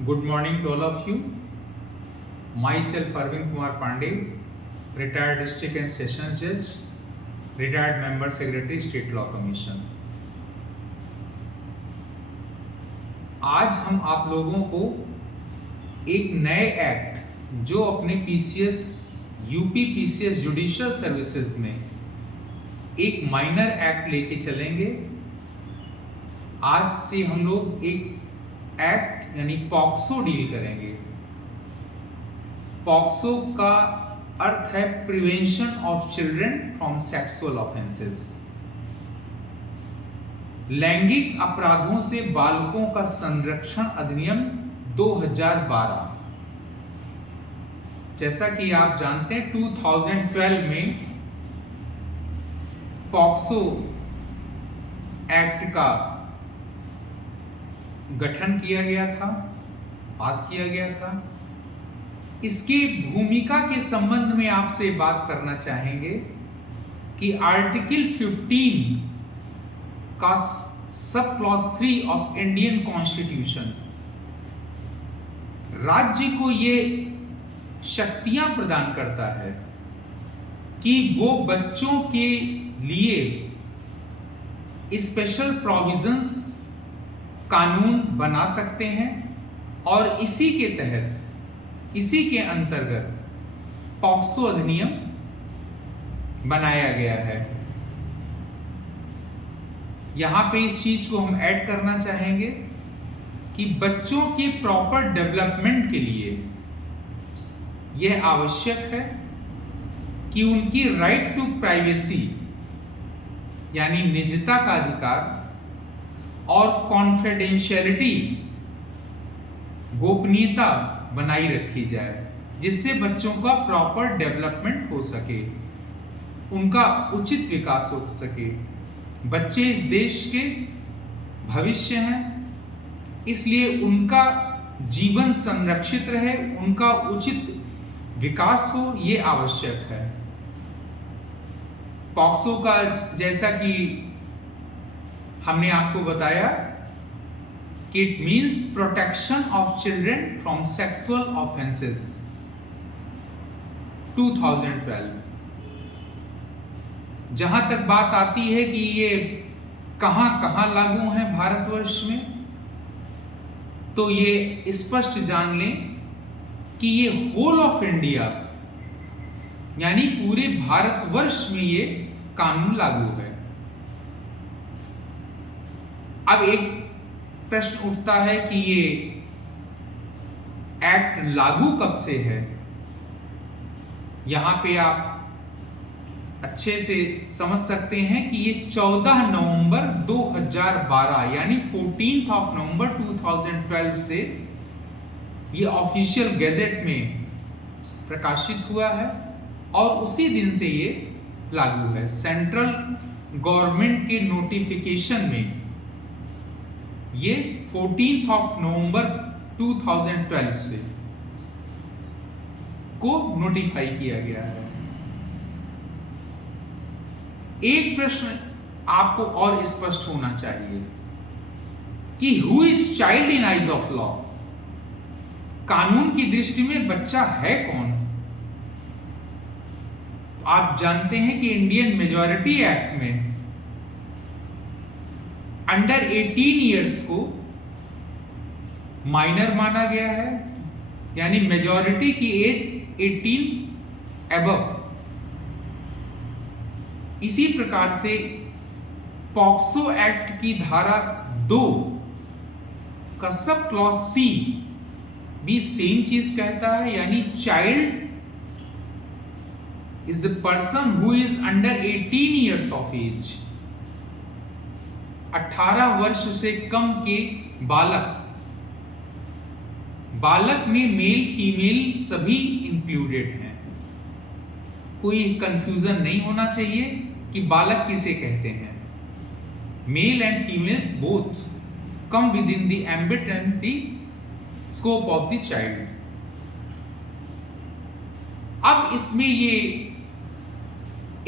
Good morning to all of you. Myself Arvind Kumar Pandey, retired district and sessions judge, retired member secretary State Law Commission. आज हम आप लोगों को एक नए एक्ट जो अपने PCS UP PCS judicial services में एक माइनर एक्ट लेके चलेंगे। आज से हम लोग एक एक्ट यानी पॉक्सो डील करेंगे। पॉक्सो का अर्थ है prevention of children from sexual offences, लैंगिक अपराधों से बालकों का संरक्षण अधिनियम 2012। जैसा कि आप जानते हैं 2012 में पॉक्सो एक्ट का गठन किया गया था, पास किया गया था। इसकी भूमिका के संबंध में आपसे बात करना चाहेंगे कि आर्टिकल 15 का sub clause 3 of Indian constitution राज्य को ये शक्तियां प्रदान करता है कि वो बच्चों के लिए स्पेशल प्रोविजंस कानून बना सकते हैं और इसी के तहत, इसी के अंतर्गत पॉक्सो अधिनियम बनाया गया है। यहां पे इस चीज को हम ऐड करना चाहेंगे कि बच्चों के प्रॉपर डेवलपमेंट के लिए यह आवश्यक है कि उनकी राइट टू प्राइवेसी यानी निजता का अधिकार और कॉन्फिडेंशियलिटी गोपनीयता बनाई रखी जाए, जिससे बच्चों का प्रॉपर डेवलपमेंट हो सके, उनका उचित विकास हो सके। बच्चे इस देश के भविष्य हैं, इसलिए उनका जीवन संरक्षित रहे, उनका उचित विकास हो, ये आवश्यक है। पॉक्सो का जैसा कि हमने आपको बताया कि it means protection of children from sexual offences 2012। जहां तक बात आती है कि ये कहां कहां लागू है भारतवर्ष में, तो ये स्पष्ट जान लें कि ये होल ऑफ इंडिया यानी पूरे भारतवर्ष में ये कानून लागू है। अब एक प्रश्न उठता है कि ये एक्ट लागू कब से है। यहां पे आप अच्छे से समझ सकते हैं कि ये 14 नवंबर 2012 यानी 14 ऑफ नवंबर 2012 से ये ऑफिशियल गैजेट में प्रकाशित हुआ है और उसी दिन से ये लागू है। सेंट्रल गवर्नमेंट के नोटिफिकेशन में ये 14 ऑफ नवंबर 2012 से को नोटिफाई किया गया है। एक प्रश्न आपको और स्पष्ट होना चाहिए कि who is child in eyes of law, कानून की दृष्टि में बच्चा है कौन। तो आप जानते हैं कि इंडियन मेजॉरिटी एक्ट में अंडर 18 इयर्स को माइनर माना गया है, यानी मेजॉरिटी की एज 18 एबव। इसी प्रकार से पॉक्सो एक्ट की धारा 2 का सब क्लॉज सी भी सेम चीज कहता है, यानी child is the person who is under 18 years of age. 18 वर्ष से कम के बालक, बालक में मेल फीमेल सभी इंक्लूडेड हैं। कोई कंफ्यूजन नहीं होना चाहिए कि बालक किसे कहते हैं। Male and females both come with in the ambit and the scope of the child. अब इसमें ये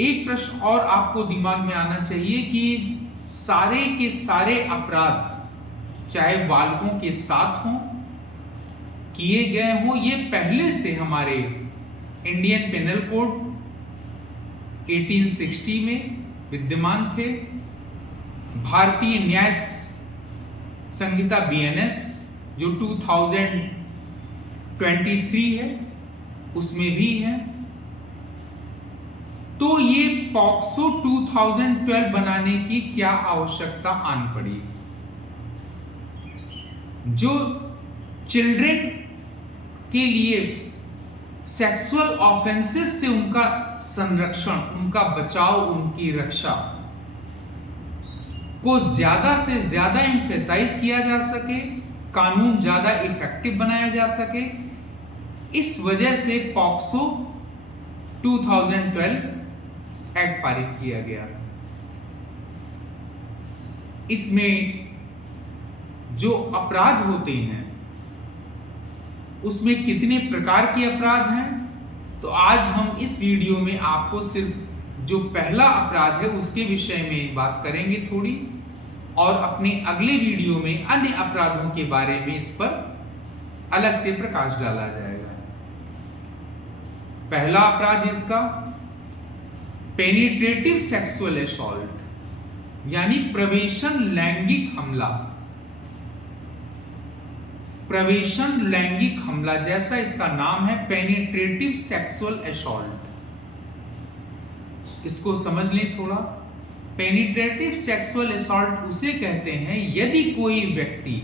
एक प्रश्न और आपको दिमाग में आना चाहिए कि सारे के सारे अपराध चाहे बालकों के साथ हों किए गए हों, ये पहले से हमारे इंडियन पेनल कोड 1860 में विद्यमान थे। भारतीय न्याय संहिता BNS जो 2023 है उसमें भी है। तो ये पॉक्सो 2012 बनाने की क्या आवश्यकता आन पड़ी? जो चिल्ड्रन के लिए सेक्सुअल ऑफेंसेस से उनका संरक्षण, उनका बचाव, उनकी रक्षा को ज्यादा से ज्यादा एम्फेसाइज किया जा सके, कानून ज्यादा इफेक्टिव बनाया जा सके, इस वजह से पॉक्सो 2012 एक्ट पारित किया गया। इसमें जो अपराध होते हैं उसमें कितने प्रकार के अपराध हैं, तो आज हम इस वीडियो में आपको सिर्फ जो पहला अपराध है उसके विषय में बात करेंगे थोड़ी, और अपने अगले वीडियो में अन्य अपराधों के बारे में इस पर अलग से प्रकाश डाला जाएगा। पहला अपराध इसका पेनिट्रेटिव सेक्सुअल असॉल्ट यानी प्रवेशन लैंगिक हमला। प्रवेशन लैंगिक हमला, जैसा इसका नाम है, पेनिट्रेटिव सेक्सुअल असॉल्ट। इसको समझ लें थोड़ा। पेनिट्रेटिव सेक्सुअल असॉल्ट उसे कहते हैं यदि कोई व्यक्ति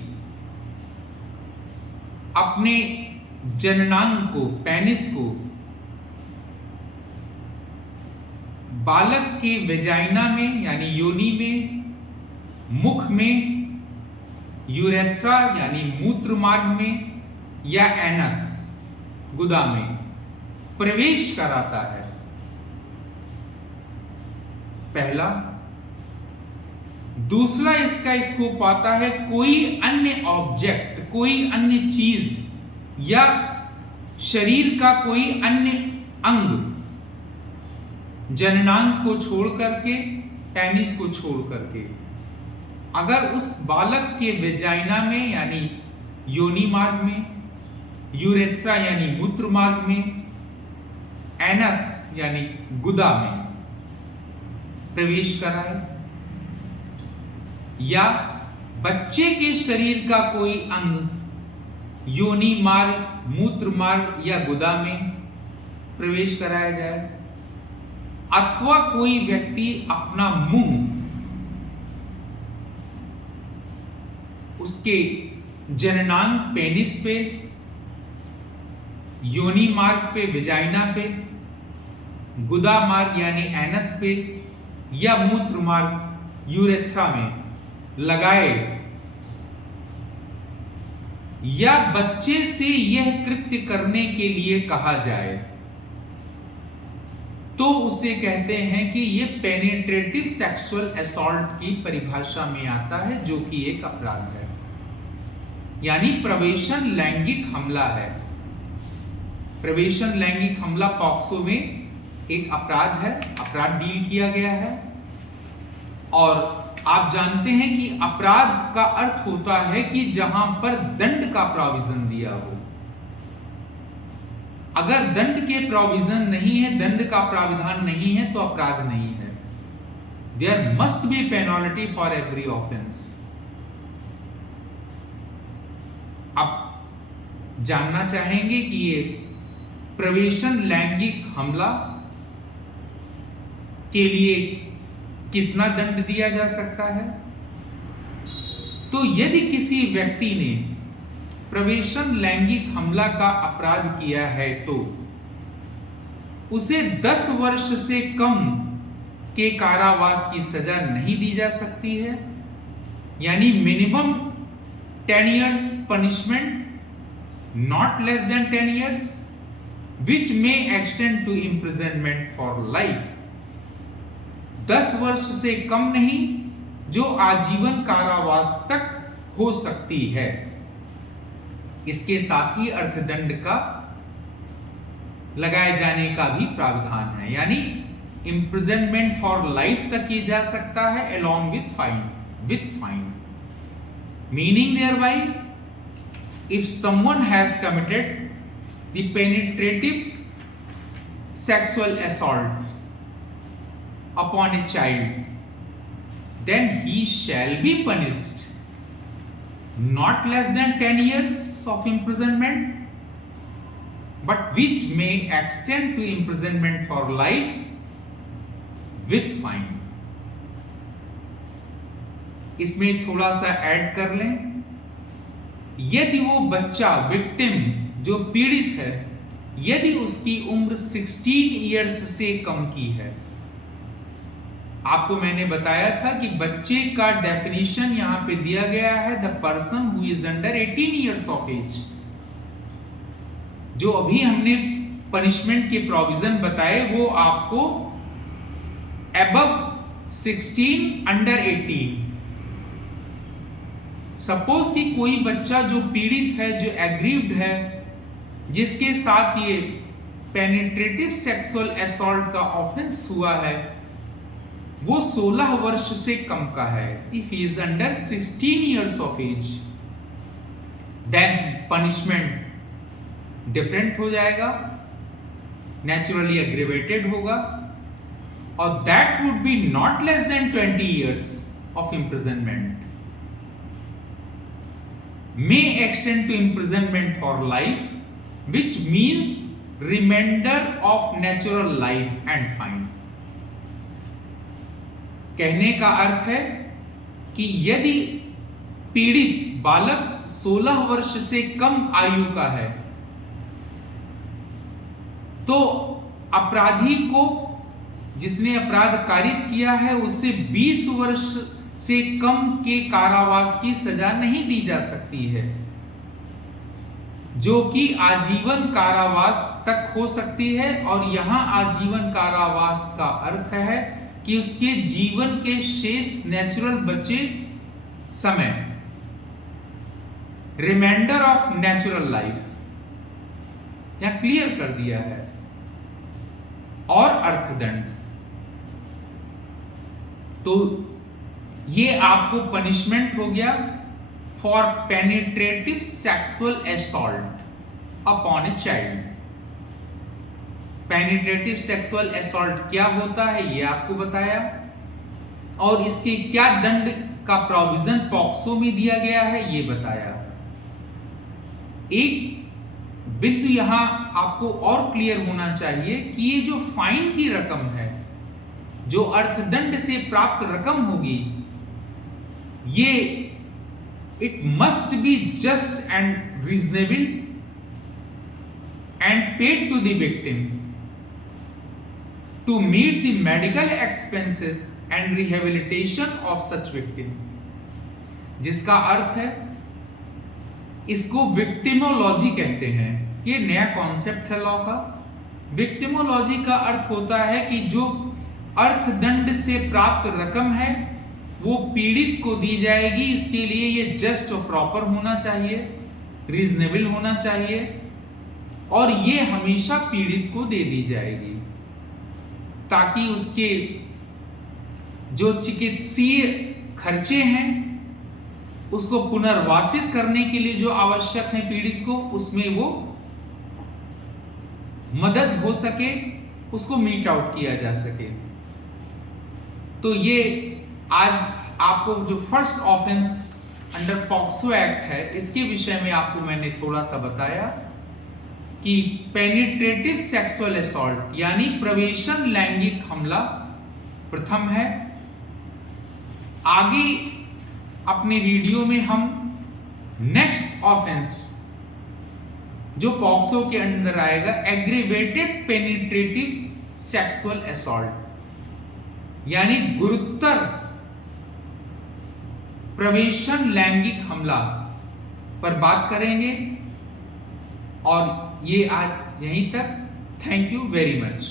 अपने जननांग को, पेनिस को, बालक के वेजाइना में यानी योनि में, मुख में, यूरेथ्रा यानी मूत्र मार्ग में, या एनस गुदा में प्रवेश कराता है। पहला। दूसरा इसका स्कोप आता है कोई अन्य ऑब्जेक्ट, कोई अन्य चीज या शरीर का कोई अन्य अंग जननांग को छोड़ करके, पेनिस को छोड़ करके, अगर उस बालक के वेजाइना में यानी योनि मार्ग में, यूरेथ्रा यानी मूत्र मार्ग में, एनस यानी गुदा में प्रवेश कराए, या बच्चे के शरीर का कोई अंग योनि मार्ग, मूत्र मार्ग या गुदा में प्रवेश कराया जाए, अथवा कोई व्यक्ति अपना मुंह उसके जननांग पेनिस पे, योनि मार्ग पे, वेजाइना पे, गुदा मार्ग यानी एनस पे, या मूत्र मार्ग यूरेथ्रा में लगाए, या बच्चे से यह कृत्य करने के लिए कहा जाए, तो उसे कहते हैं कि यह पेनिट्रेटिव सेक्सुअल असॉल्ट की परिभाषा में आता है, जो कि एक अपराध है, यानी प्रवेशन लैंगिक हमला है। प्रवेशन लैंगिक हमला पॉक्सो में एक अपराध है, अपराध डील किया गया है। और आप जानते हैं कि अपराध का अर्थ होता है कि जहां पर दंड का प्रोविजन दिया हो। अगर दंड के प्रोविजन नहीं है, दंड का प्राविधान नहीं है, तो अपराध नहीं है। There must be penalty for every offence. अब जानना चाहेंगे कि ये प्रवेशन लैंगिक हमला के लिए कितना दंड दिया जा सकता है। तो यदि किसी व्यक्ति ने प्रवेशन लैंगिक हमला का अपराध किया है तो उसे 10 वर्ष से कम के कारावास की सजा नहीं दी जा सकती है, यानी minimum 10 years punishment, not less than 10 years, which may extend to imprisonment for life। 10 वर्ष से कम नहीं, जो आजीवन कारावास तक हो सकती है। इसके साथ ही अर्थदंड का लगाए जाने का भी प्रावधान है, यानी इम्प्रिजनमेंट फॉर लाइफ तक किया जा सकता है along with fine, meaning thereby if someone has committed the penetrative sexual assault upon a child, then he shall be punished not less than 10 years of imprisonment, but which may extend to imprisonment for life with fine. इसमें थोड़ा सा add कर लें, यदि वो बच्चा victim जो पीड़ित है, यदि उसकी उम्र 16 इयर्स से कम की है, आपको मैंने बताया था कि बच्चे का डेफिनेशन यहां पे दिया गया है, the person who is under 18 years of age. जो अभी हमने पनिशमेंट के प्रोविजन बताए वो आपको अबव 16 अंडर 18। सपोज कि कोई बच्चा जो पीड़ित है, जो एग्रीव्ड है, जिसके साथ ये पेनिट्रेटिव सेक्सुअल असॉल्ट का ऑफेंस हुआ है, वो 16 वर्ष से कम का है, if he is under 16 years of age, then punishment different हो जाएगा, नेचुरली एग्रीवेटेड होगा, और that would be not less than 20 years of imprisonment, may extend to imprisonment for life, which means remainder of natural life and fine। कहने का अर्थ है कि यदि पीड़ित बालक 16 वर्ष से कम आयु का है, तो अपराधी को, जिसने अपराध कारित किया है, उससे 20 वर्ष से कम के कारावास की सजा नहीं दी जा सकती है, जो कि आजीवन कारावास तक हो सकती है। और यहां आजीवन कारावास का अर्थ है कि उसके जीवन के शेष नेचुरल बचे समय, रिमाइंडर ऑफ नेचुरल लाइफ, यहां क्लियर कर दिया है। और अर्थदंड, तो ये आपको पनिशमेंट हो गया for penetrative sexual assault upon a child. Penetrative sexual assault क्या होता है ये आपको बताया, और इसके क्या दंड का प्रोविजन पॉक्सो में दिया गया है ये बताया। एक बिंदु यहां आपको और क्लियर होना चाहिए कि ये जो फाइन की रकम है, जो अर्थदंड से प्राप्त रकम होगी, ये it must be just and reasonable and paid to the victim to meet the medical expenses and rehabilitation of such victim. जिसका अर्थ है, इसको विक्टिमोलॉजी कहते हैं, ये नया कॉन्सेप्ट है लॉ का। विक्टिमोलॉजी का अर्थ होता है कि जो अर्थदंड से प्राप्त रकम है वो पीड़ित को दी जाएगी, इसके लिए ये जस्ट और प्रॉपर होना चाहिए, रीजनेबल होना चाहिए, और ये हमेशा पीड़ित को दे दी जाएगी, ताकि उसके जो चिकित्सीय खर्चे हैं, उसको पुनर्वासित करने के लिए जो आवश्यक है पीड़ित को, उसमें वो मदद हो सके, उसको मीट आउट किया जा सके। तो ये आज आपको जो first offence under POCSO act है, इसके विषय में आपको मैंने थोड़ा सा बताया कि पेनिट्रेटिव सेक्सुअल असॉल्ट यानी प्रवेशन लैंगिक हमला प्रथम है। आगे अपने वीडियो में हम नेक्स्ट ऑफेंस जो पॉक्सो के अंदर आएगा, एग्रीवेटेड पेनिट्रेटिव सेक्सुअल असॉल्ट यानी गुरुतर प्रवेशन लैंगिक हमला पर बात करेंगे। और ये आज यहीं तक। Thank you very much.